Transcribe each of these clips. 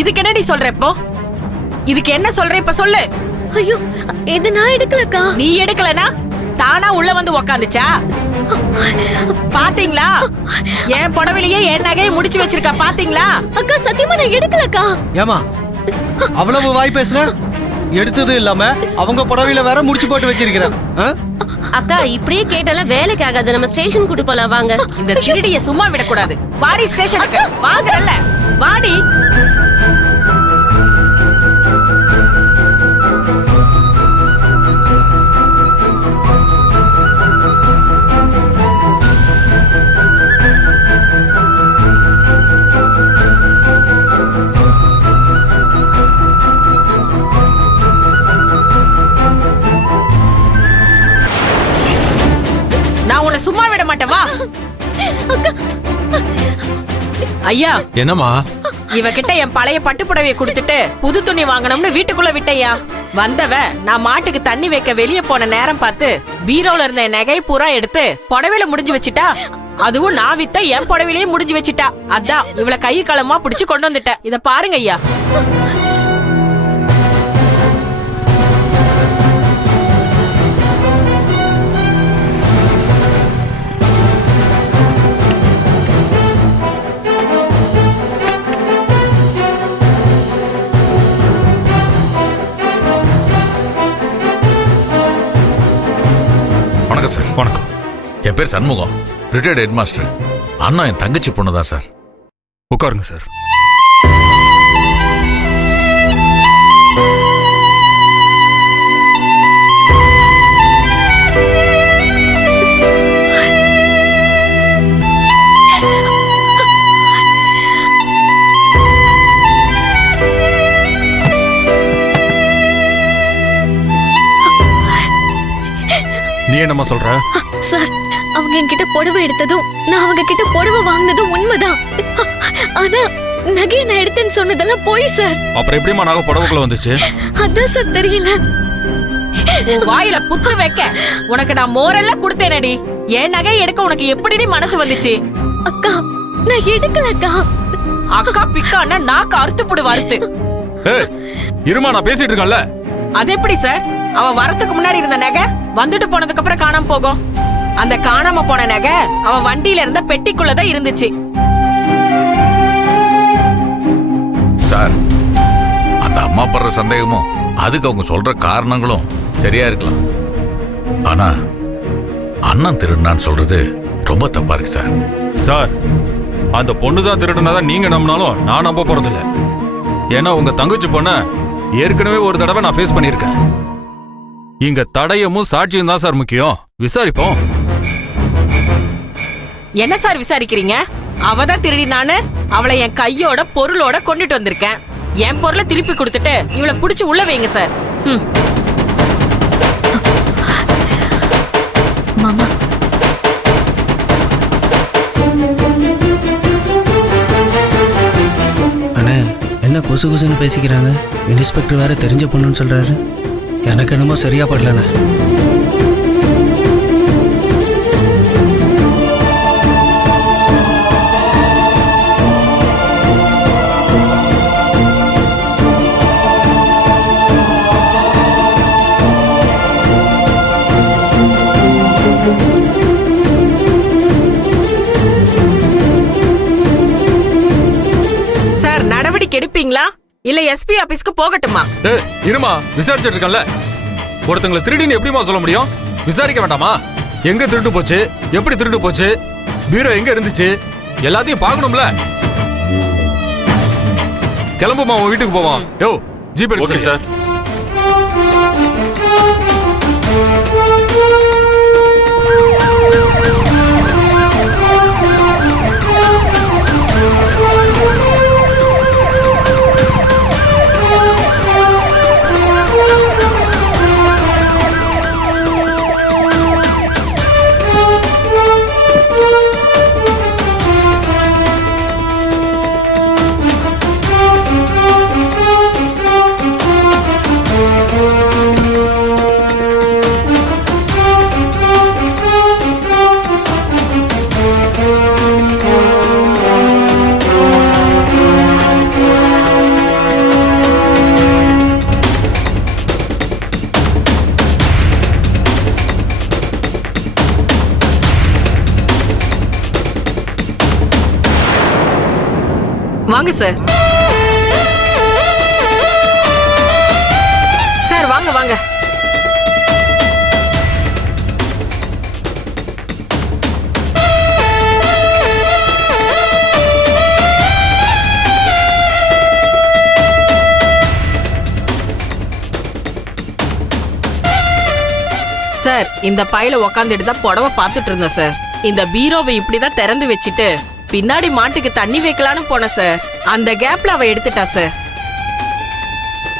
இதுக்கு என்னடி சொல்ற இப்போ? இதுக்கு என்ன சொல்ற இப்ப சொல்லு. ஐயோ, இது நான் எடுக்கலக்கா. நீ எடுக்கலனா தானா உள்ள வந்து உக்காந்துச்சா? பாத்தீங்களா? என் புடவையிலேயே என் நகையை முடிச்சு வச்சிருக்கா பாத்தீங்களா? அக்கா சத்தியமா நான் எடுக்கலக்கா. ஏமா அவ்வளவு வாய் பேசுன? எடுத்தது இல்லாம அவங்க புடவையில வேற முடிச்சு போட்டு வச்சிருக்கிறேன். அக்கா இப்படியே கேட்டாலும் வேலைக்கு ஆகாது. நம்ம ஸ்டேஷன் கூட்டி போலாம் வாங்க. இந்த திருடிய சும்மா விடக்கூடாது. வாடி ஸ்டேஷனுக்கு. வாங்கறல்ல. வாடி. நான் உன்னை சும்மா விட மாட்டேன். வா. ஐயா. என்னம்மா? இவகிட்ட என் பழைய பட்டு புடவையை கொடுத்துட்டு புது துணி வாங்கணும்னு வீட்டுக்குள்ள விட்டையா. வந்தவ நான் மாட்டுக்கு தண்ணி வைக்க வெளியே போன நேரம் பார்த்து பீரோல இருந்த என் நகை பூரா எடுத்து புடவையில முடிஞ்சு வச்சுட்டா. அதுவும் நான் வித்த என் புடவையிலேயே முடிஞ்சு வச்சுட்டா. அதான் இவள கை களமா பிடிச்சு கொண்டு வந்துட்டேன். இத பாருங்க ஐயா. வணக்கம் சார். வணக்கம். என் பேர் சண்முகம், ரிட்டையர்டு ஹெட் மாஸ்டர். அண்ணா என் தங்கச்சி பொண்ணு தான் சார். உட்காருங்க சார். நீ என்னம்மா சொல்ற? சார், அவங்க என்கிட்ட புடவை எடுத்ததும் நான் அவங்க கிட்ட புடவை வாங்கினதும் உண்மைதான். ஆனா நகையை நான் எடுத்தேன்னு சொன்னதெல்லாம் போய் சார். அப்புறம் எப்படிமா நகை புடவைக்குள்ள வந்துச்சு? அதான் சார் தெரியல. உன் வாயில புத்து வைக்க உனக்கு நான் மோரெல்லாம் கொடுத்தேனடி. என் நகை எடுக்க உனக்கு எப்படிடி மனசு வந்துச்சு? அக்கா நான் எடுக்கலக்கா. அக்கா பிக்கான்னா நாக்கு அறுத்து புடு வறுத்து. ஏய், இருமா, நான் பேசிட்டு இருக்கேன்ல. அது எப்படி சார்? அவ வரத்துக்கு முன்னாடி இருந்த நகை வந்துட்டு போனதுக்கு அப்புறம் காணாம போகும். அந்த காணாம போன நகை அவ வண்டியில இருந்த பெட்டிக்குள்ளதான் இருந்துச்சு. சார், அந்த அம்மா படுற சந்தேகமும் அதுக்கு அவங்க சொல்ற காரணங்களும் சரியா இருக்கலாம். ஆனா அண்ணன் திருடுனான்னு சொல்றது ரொம்ப தப்பா இருக்கு சார். சார், அந்த பொண்ணு தான் திருடுனதான் நீங்க நம்பினாலும் நான் நம்ப போறதில்ல. ஏன்னா உங்க தங்கச்சி பொண்ண ஏற்கனவே ஒரு தடவை நான் ஃபேஸ் பண்ணியிருக்கேன். இங்க தடயமும் சாட்சியும் தான் சார் முக்கியம். விசாரிப்போம். என்ன சார் விசாரிக்கிறீங்க? அவதான் திருடினான்னு அவளை என் கையோட பொருளோட கொண்டுட்டு வந்திருக்கேன். என் பொருளை திருப்பி கொடுத்துட்டு இவளை புடிச்சு உள்ள வைங்க சார். மாமா, அண்ணே என்ன கொசு கொசுன்னு பேசிக்கிறாங்க? இன்ஸ்பெக்டர் வேற தெரிஞ்ச பொண்ணுன்னு சொல்றாரு. எனக்கு என்னமோ சரியா படலண்ணே. சார், நடவடிக்கை எடுப்பீங்களா இல்ல எஸ்பி ஆபீஸ்க்கு போகட்டுமா? இருமா, விசாரிச்சுட்டு இருக்கேன்ல. ஒருத்தங்களை திருடின்னு எப்படிமா சொல்ல முடியும்? விசாரிக்க வேண்டாமா? எங்க திருட்டு போச்சு, எப்படி திருட்டு போச்சு, பீரோ எங்க இருந்துச்சு, எல்லாத்தையும் பார்க்கணும்ல. கிளம்புமா, உன் வீட்டுக்கு போவோம். யோ, ஜிபே எடுத்து சார். வாங்க சார். சார் வாங்க வாங்க. சார் இந்த பையில உக்காந்துட்டு தான் புடவை பார்த்துட்டு இருந்தேன் சார். இந்த பீரோவை இப்படிதான் திறந்து வச்சுட்டு பின்னாடி மாட்டுக்கு தண்ணி வைக்கலான்னு போனேன் சார். அந்த கேப்ல அவ எடுத்துட்டா சார்.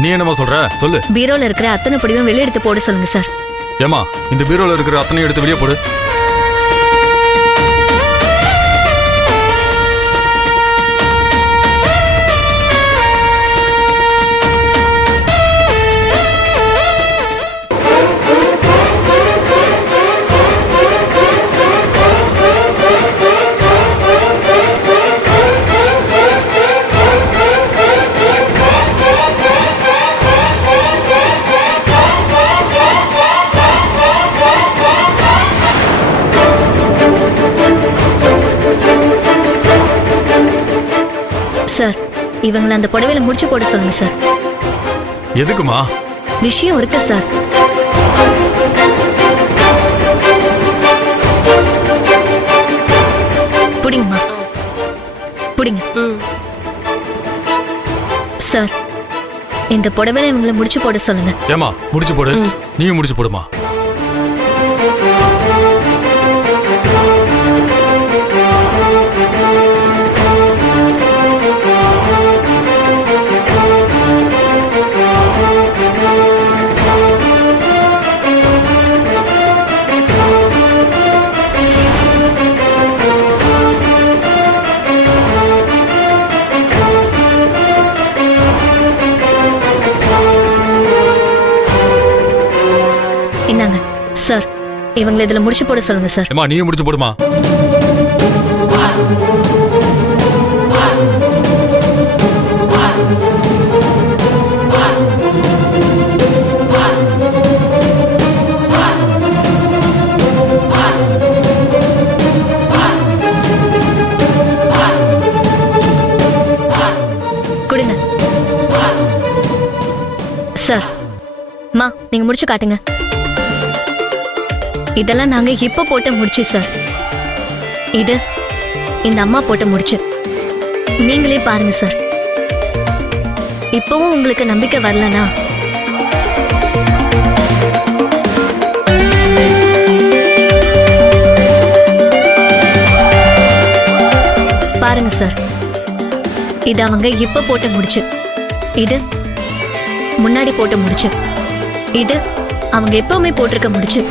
நீ என்னமா சொல்ற சொல்லு. பீரோல இருக்கிற அத்தனை படிவும் வெளியே எடுத்து போட சொல்லுங்க சார். ஏமா இந்த பீரோல இருக்கிற அத்தனையும் எடுத்து வெளியே போடு. சார் இவங்களை அந்த புடவையில முடிச்சு போட சொல்லுங்க சார். எதுக்குமா? விஷயம் இருக்கு சார். புடிங்கம்மா புடிங்க. சார் இந்த புடவையில இவங்களை முடிச்சு போட சொல்லுங்க. ஏமா முடிச்சு போடு. நீயும் முடிச்சு போடுமா. இந்தாங்க சார் இவங்களை இதுல முடிச்சு போட சொல்லுங்க சார். ஏமா நீயும் முடிச்சு போடுமா. கொடுங்க சார். மா நீங்க முடிச்சு காட்டுங்க. இதெல்லாம் நாங்க இப்ப போட்ட முடிச்சு சார். இது இந்த அம்மா போட்ட முடிச்சு. நீங்களே பாருங்க சார். இப்பவும் உங்களுக்கு நம்பிக்கை வரலனா பாருங்க சார். இது அவங்க இப்ப போட்ட முடிச்சு. இது முன்னாடி போட்ட முடிச்சு. இது அவங்க எப்பவுமே போட்டிருக்க முடிச்சு.